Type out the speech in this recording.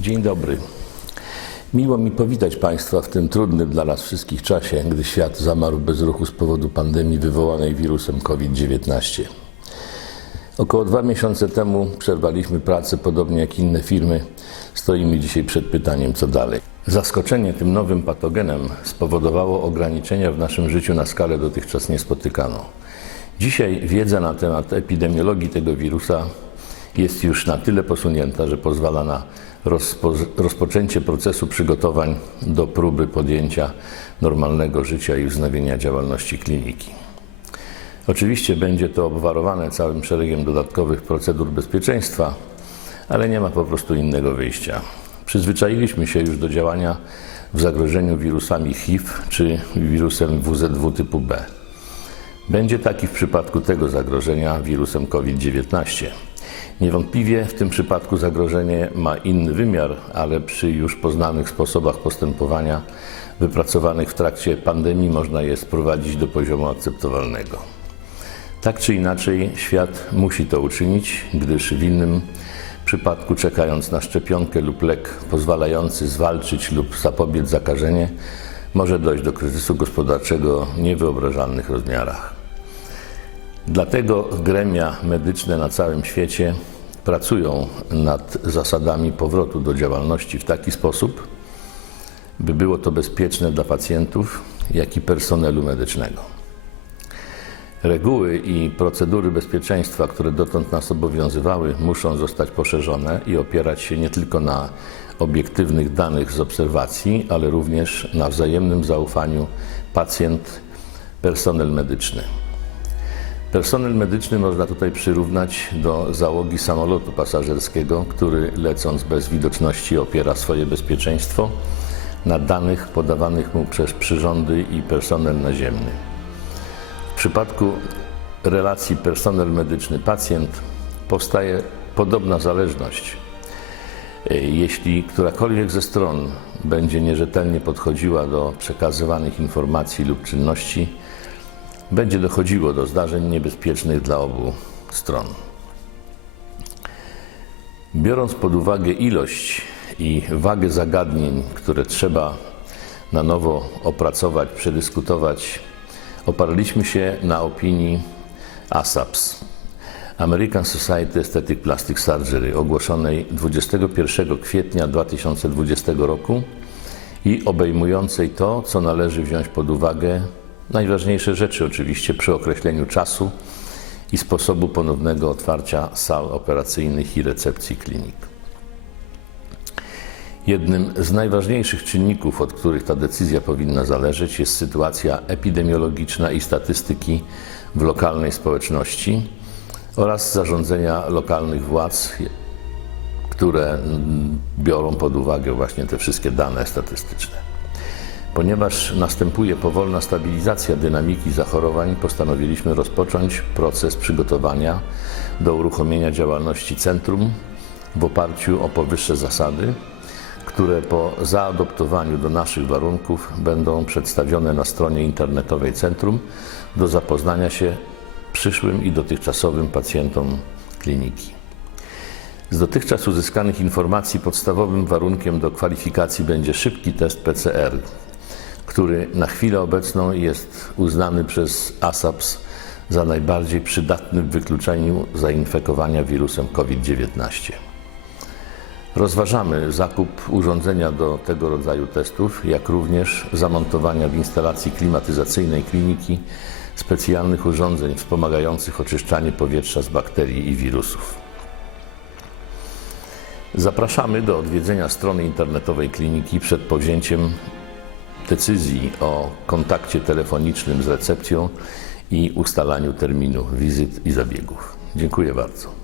Dzień dobry. Miło mi powitać Państwa w tym trudnym dla nas wszystkich czasie, gdy świat zamarł bez ruchu z powodu pandemii wywołanej wirusem COVID-19. Około dwa miesiące temu przerwaliśmy pracę, podobnie jak inne firmy. Stoimy dzisiaj przed pytaniem, co dalej. Zaskoczenie tym nowym patogenem spowodowało ograniczenia w naszym życiu na skalę dotychczas niespotykaną. Dzisiaj wiedza na temat epidemiologii tego wirusa jest już na tyle posunięta, że pozwala na rozpo, rozpoczęcie procesu przygotowań do próby podjęcia normalnego życia i wznowienia działalności kliniki. Oczywiście będzie to obwarowane całym szeregiem dodatkowych procedur bezpieczeństwa, ale nie ma po prostu innego wyjścia. Przyzwyczailiśmy się już do działania w zagrożeniu wirusami HIV czy wirusem WZW typu B. Będzie taki w przypadku tego zagrożenia wirusem COVID-19. Niewątpliwie w tym przypadku zagrożenie ma inny wymiar, ale przy już poznanych sposobach postępowania wypracowanych w trakcie pandemii można je sprowadzić do poziomu akceptowalnego. Tak czy inaczej, świat musi to uczynić, gdyż w innym przypadku, czekając na szczepionkę lub lek pozwalający zwalczyć lub zapobiec zakażenie, może dojść do kryzysu gospodarczego niewyobrażalnych rozmiarach. Dlatego gremia medyczne na całym świecie pracują nad zasadami powrotu do działalności w taki sposób, by było to bezpieczne dla pacjentów, jak i personelu medycznego. Reguły i procedury bezpieczeństwa, które dotąd nas obowiązywały, muszą zostać poszerzone i opierać się nie tylko na obiektywnych danych z obserwacji, ale również na wzajemnym zaufaniu pacjent, personel medyczny. Personel medyczny można tutaj przyrównać do załogi samolotu pasażerskiego, który lecąc bez widoczności opiera swoje bezpieczeństwo na danych podawanych mu przez przyrządy i personel naziemny. W przypadku relacji personel medyczny-pacjent powstaje podobna zależność. Jeśli którakolwiek ze stron będzie nierzetelnie podchodziła do przekazywanych informacji lub czynności, będzie dochodziło do zdarzeń niebezpiecznych dla obu stron. Biorąc pod uwagę ilość i wagę zagadnień, które trzeba na nowo opracować, przedyskutować, oparliśmy się na opinii ASAPS, American Society Aesthetic Plastic Surgery, ogłoszonej 21 kwietnia 2020 roku i obejmującej to, co należy wziąć pod uwagę, najważniejsze rzeczy oczywiście przy określeniu czasu i sposobu ponownego otwarcia sal operacyjnych i recepcji klinik. Jednym z najważniejszych czynników, od których ta decyzja powinna zależeć, jest sytuacja epidemiologiczna i statystyki w lokalnej społeczności oraz zarządzenia lokalnych władz, które biorą pod uwagę właśnie te wszystkie dane statystyczne. Ponieważ następuje powolna stabilizacja dynamiki zachorowań, postanowiliśmy rozpocząć proces przygotowania do uruchomienia działalności centrum w oparciu o powyższe zasady, które po zaadoptowaniu do naszych warunków będą przedstawione na stronie internetowej centrum do zapoznania się przyszłym i dotychczasowym pacjentom kliniki. Z dotychczas uzyskanych informacji podstawowym warunkiem do kwalifikacji będzie szybki test PCR, który na chwilę obecną jest uznany przez ASAPS za najbardziej przydatny w wykluczeniu zainfekowania wirusem COVID-19. Rozważamy zakup urządzenia do tego rodzaju testów, jak również zamontowania w instalacji klimatyzacyjnej kliniki specjalnych urządzeń wspomagających oczyszczanie powietrza z bakterii i wirusów. Zapraszamy do odwiedzenia strony internetowej kliniki przed powzięciem decyzji o kontakcie telefonicznym z recepcją i ustalaniu terminu wizyt i zabiegów. Dziękuję bardzo.